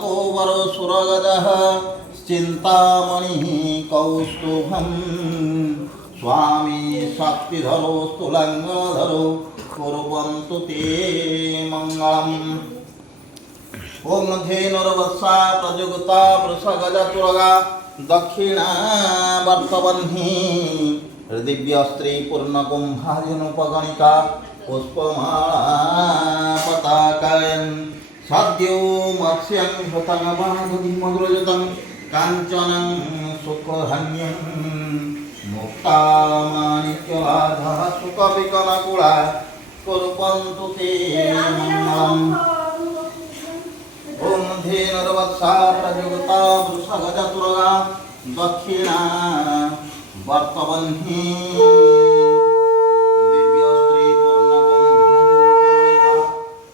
कोवरो सुरगजः चिन्तामणिः कौस्तुभं स्वामी शक्तिधरो स्तुलङ्गधरो कुर्वन्तु ते मङ्गलम्। ओम धेनुर्वत्सा प्रजुगता वृषगजतुरगा दक्षिणा वर्तवह्नि दिव्यस्त्री पूर्णकुम्भार्जुनोपगणिका पुष्पमापताकयन् सद्यो मत्स्यं हृतमबाधुमधुरयुतं काञ्चनं सुखहन्यं मुक्तामाणिक्यलाधा सुखविकलकुला कुर्वन्तु ते मङ्गलम्। ओम धेनुर्वत्सा प्रजुगता वृषगजतुरगा दक्षिणा वर्तवह्नि दिव्यस्त्री पूर्णकुम्भार्जुनोपगणिका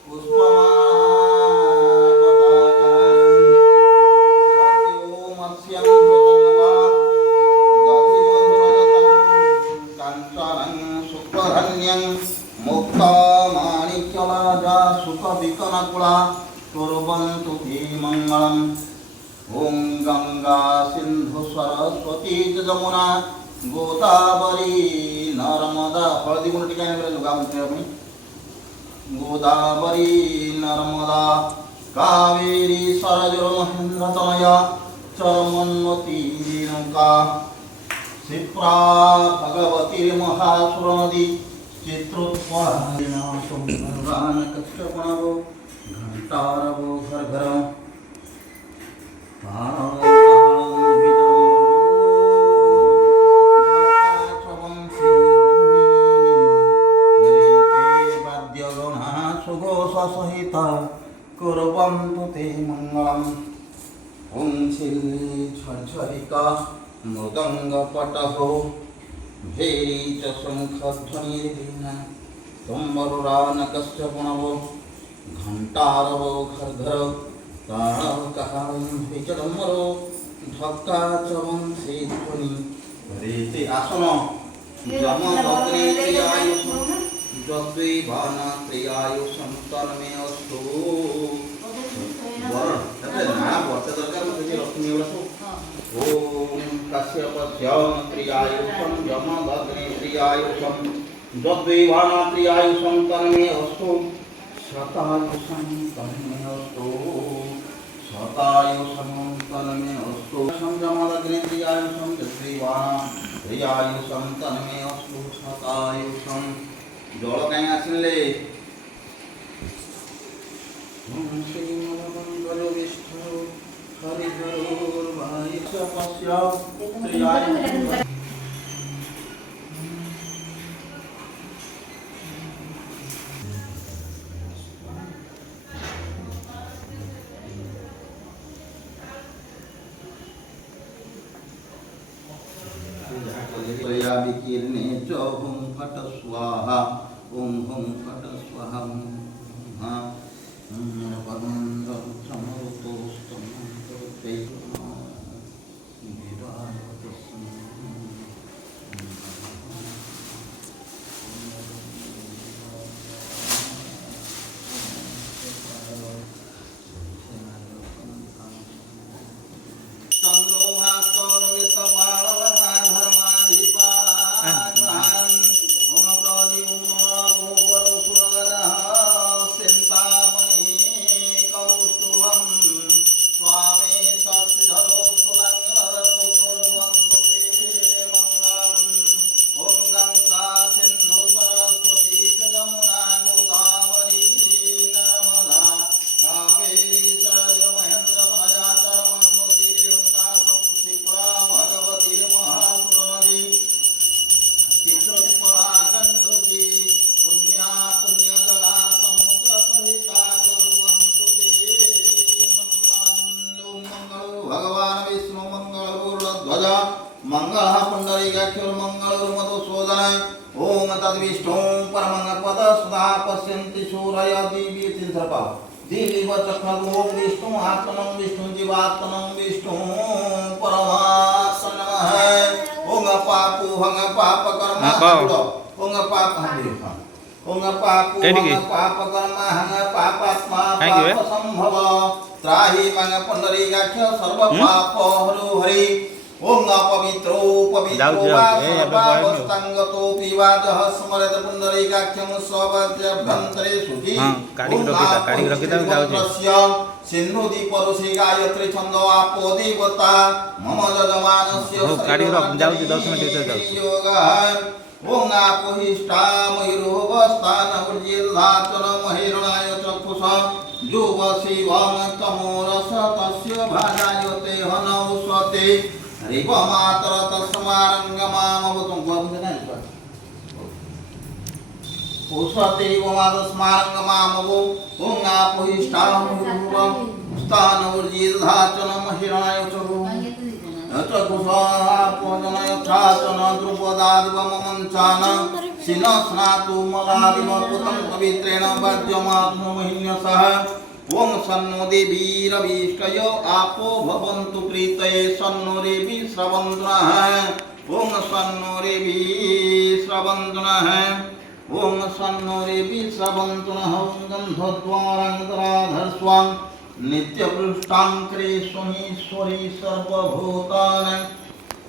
पुष्पमापताकयन् सद्यो मत्स्यं हृतमबाधुमधुरयुतं काञ्चनं सुखहन्यं मुक्तामाणिक्यलाजा सुखविकलकुला कुर्वन्तु ते मङ्गलम्। ओम गंगा सिंधु सरस्वती जमुना गोदावरी नर्मदा हल्दी गुण टिका गोदावरी नर्मदा कावेरी सरजुर महेंद्र तनया चरमन्वती रेणुका क्षिप्रा भगवती महासुर नदी चित्रोत्पादनाशो घंटारवो घर घर सहित कुर्वन्तु ते मङ्गलम्। ओम छिल्ली झर्झरिका मृदंगपटहो भेरी च शंखध्वनिर्वीणा तुम्बरुरानकस्य पुनवो घंटारवो घर्घर ताणवकहारो ढक्का चवंशी ध्वनि रीति आसन जमदग्ने प्रियायुषं जद्वैवाना प्रियायुषं तन्मे अस्तु। ना वर्ष दरकार मुझे लक्ष्मी ओम कश्यपस्य प्रियायुषं जमदग्ने प्रियायुषं जद्वैवाना प्रियायुषं तन्मे अस्तु। शतायुषं तन्मे अस्तु शतायुषं तन्मे अस्तु। जमदग्ने प्रियायुषं जद्वैवाना प्रियायुषं तन्मे अस्तु शतायुषं। जल कहीं आसिले ओम श्री मंगल विष्णु हरिहरोर्वाय सपस्य प्रियायुषं विकीर्णे च हुं फट स्वाहा ओम हुं फट स्वाहा परमंदं समरुतो स्तमंते मंगल पुंडरीकाक्षर मंगल मधुसूदन ओम तद्विष्णु परमंगपद सदा पश्यन्ति सूरय दिव्य चिंतप दिव्य चक्रगो विष्णु आत्मनं विष्णु जीवात्मनं विष्णु परमात्मा नमः। ओम पापु हंग पाप कर्म ओम पाप ओं पापु पाप कर्म हंग पापात्मा पाप संभव त्राहि मंग पुंडरीकाक्ष सर्व पाप हरो हरि ओं पवित्रो पवित्रो वा सर्वावस्थांगतो विवादः स्मरत पुंडरीकाक्षं स्वभ्यन्तरे सुखी सिन्धु दीपरुषि गायत्री छंद आपो देवता मम जजमानस्य ओं आपोहिष्ठा मयूरोवस्थान उर्जिल्लाचन महिरणाय चक्षुष जुव शिवं तमोरस तस्य भाजायते हनौस्वते हरिव मातर तस्मारंगमामवतुं उस्वते वमादस्मारंगमामवो ओं आपोहिष्ठा मयूरोवस्थान उर्जिल्लाचन महिरणाय चक्षुषापोजनयक्षाचन द्रुपदादिवममञ्चान शिनस्नातु मलादिमपुतं पवित्रेण वाज्यमात्महिन्यसः ओं सन्नो देवीरवीष्टय आपो भवन्तु प्रीतये सन्नो रेवि श्रवन्नः ओं सन्नो रेवि श्रवन्नः ओं सन्नो रेवि श्रवन्नः ओं गन्धद्वारान्तराधर्स्वां नित्यपृष्ठाङ्करे स्वमीश्वरी सर्वभूतानां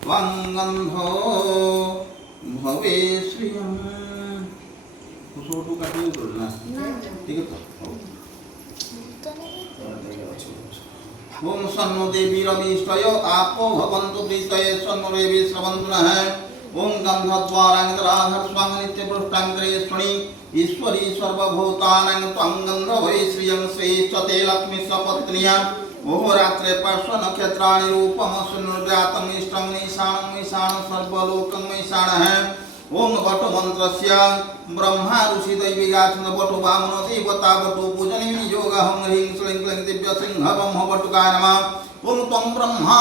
त्वं गन्धो भवे श्रियम् कुसोटु काटियो करना ठीक है तो ओम सन्नो देवी रविष्टयो आपो भवन्तु प्रीतये सन्नो देवी श्रवन्तुनः ओम गन्धद्वारान्तराधर्स्वां नित्यपृष्ठाङ्करे स्वणी ईश्वरी सर्वभूतानां त्वं गन्धर्वै श्रियं श्रेष्ठते लक्ष्मी सपत्न्या ओहोरात्रे पार्श्व नक्षत्राणि रूपं सुनुर्व्यातं इष्टं ईशानं ईशानं सर्वलोकं ईशानः ओम वटु मंत्रस्य ब्रह्मा ऋषि दैवी गाछन वटु वामन देवता वटु पूजनीय योग हम ह्रीं श्रीं क्लीं दिव्य सिंह ब्रह्म वटुकाय नमः ओम त्वं ब्रह्मा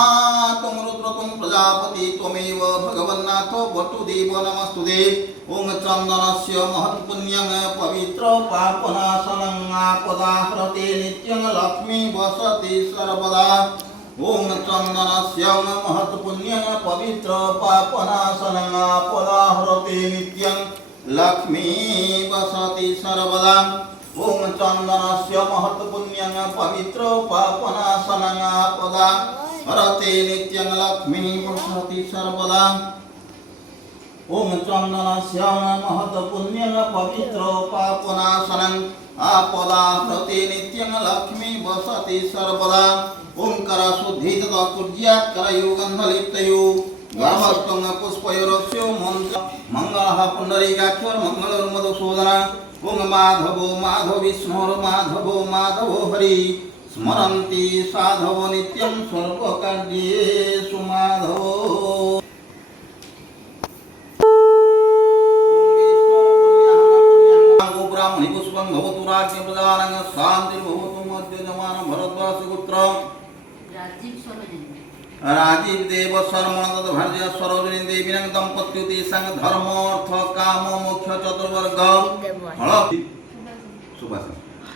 त्वं रुद्र त्वं प्रजापति त्वमेव भगवन्नाथ वटु देव नमस्तुते ओम चन्दनस्य महत्पुण्यं पवित्र पापनाशनं आपदाहृते नित्यं लक्ष्मी वसति सर्वदा ओम चन्दनस्य महत्पुण्यं पवित्र पापनाशनं आपदाहृते नित्यं लक्ष्मी वसति सर्वदा ओम चन्दनस्य महत्पुण्यं पवित्र पापनाशनं आपदाहृते नित्यं लक्ष्मी वसति सर्वदा ओम चन्दनस्य महत्पुण्यं पवित्र पापनाशनं आपदाहृते नित्यं लक्ष्मी वसति सर्वदा ओंकार शुद्धि तथा कुर्ज्यात् करयो गंधलिप्तयो गामस्तंग पुष्पयोरस्यो मंत्र मंगलः पुंडरीकाक्षर मंगलर मधुसूदना ओं माधवो माधव विष्णुर माधवो माधवो हरि स्मरन्ति साधवो नित्यं सर्वकार्येषु माधवो ब्राह्मणी पुष्पं भवतु राज्ञ प्रदानं शान्तिर्भवतु मध्यजमान भरद्वाजपुत्र राजीव देव शर्मण तद्भर्य सरोजिनी देवी दंपत्युति संग धर्म अर्थ काम मोक्ष चतुर्वर्ग फल सुभाष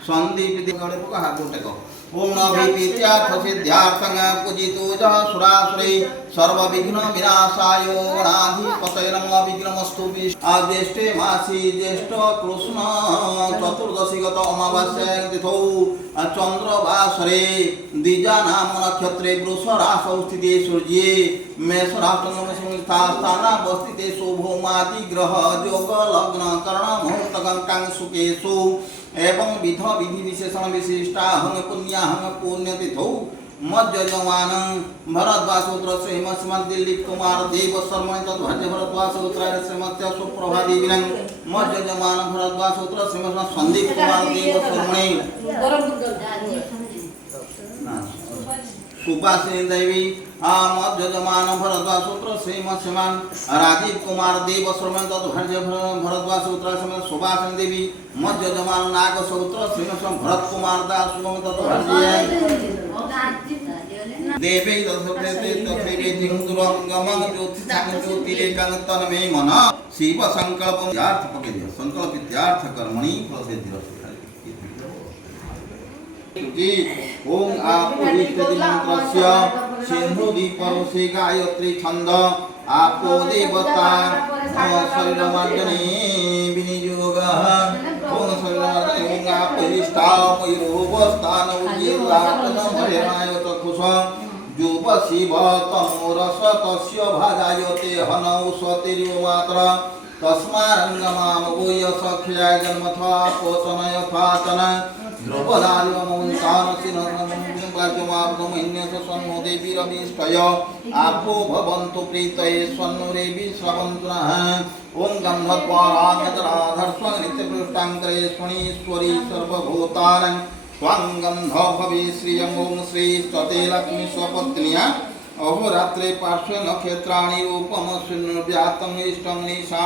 संदीप देवगणे को हाथ उठेको ओम अभिप्रीत्यार्थ सिद्ध्यार्थं पूजितो जः सुरासुरै सर्व विघ्न विनाशाय गणाधिपतये नमः विघ्नमस्तु आज्येष्ठे मासी ज्येष्ठ कृष्ण चतुर्दशी गत अमावास्या तिथौ चंद्रवासरे द्विजा नाम नक्षत्रे वृषराशौ स्थिते सूर्ये मेषराष्ट्रस्थानावस्थिते शुभोमादि ग्रह योग लग्न कर्ण मुहूर्तगंकां सुकेषु एवं विध विधि विशेषण विशिष्टाहं पुण्याहं पुण्यतिथौ मध्यजमान भरद्वाजपुत्र श्रीमत् दिलीप कुमार देव शर्मा तद्भर्य भरद्वाजपुत्राय श्रीमत् सुप्रभा देवी मध्यजमान भरद्वाजपुत्र श्रीमत् संदीप कुमार देव शर्मणे सुभाषिनी देवी मध्यजमान भरद्वाजपुत्र श्रीमत् राजीव कुमार देव शर्मा तद्भर्य भरद्वाजपुत्र श्रीमत् सुभाषिनी देवी मध्यजमान नागसपुत्र श्रीमत् भरत कुमार दास तद्भर्य देवे दशप्रेते तथैवे जिंदुरंगमं ज्योतिषां ज्योतिरेकं तन्मे मन शिव संकल्पं यार्थ पकेदियो संकल्पित्यार्थ कर्मणि फलसिद्धिरस्तु ओम आपोहिष्ठदिमन्त्रस्य सिन्धु दीपरुषि गायत्री छन्द आपो देवता शरीरमर्जने विनियोगः ओम सर्वं आपयिष्ठा मयूरोपस्थान उज्जीलातन महेनाय चक्षुष जुप शिव तमोरस तस्य भाजायते हनौ स्वतिर्यो मात्र तस्मारंगमामगोय सख्या जन्मथा पोचनय फाचन द्रौपदार्य मौन्तान सिनमाप्तमन्यस सन्नो देवी रविष्टय आपो भवन्तु प्रीतये स्वन्नुरेवि श्रवन्तुनः ओं गन्धद्वारागतराधर्ष्वं नित्यपृष्टाङ्करेश्वरीश्वरी सर्वभूतानां त्वां गन्धो भवे श्रियं ओं श्रीष्टते लक्ष्मी स्वपत्न्या अहोरात्रे पार्श्वे नक्षत्राणि रूपमस्मिन् व्याप्तं इष्टं निशान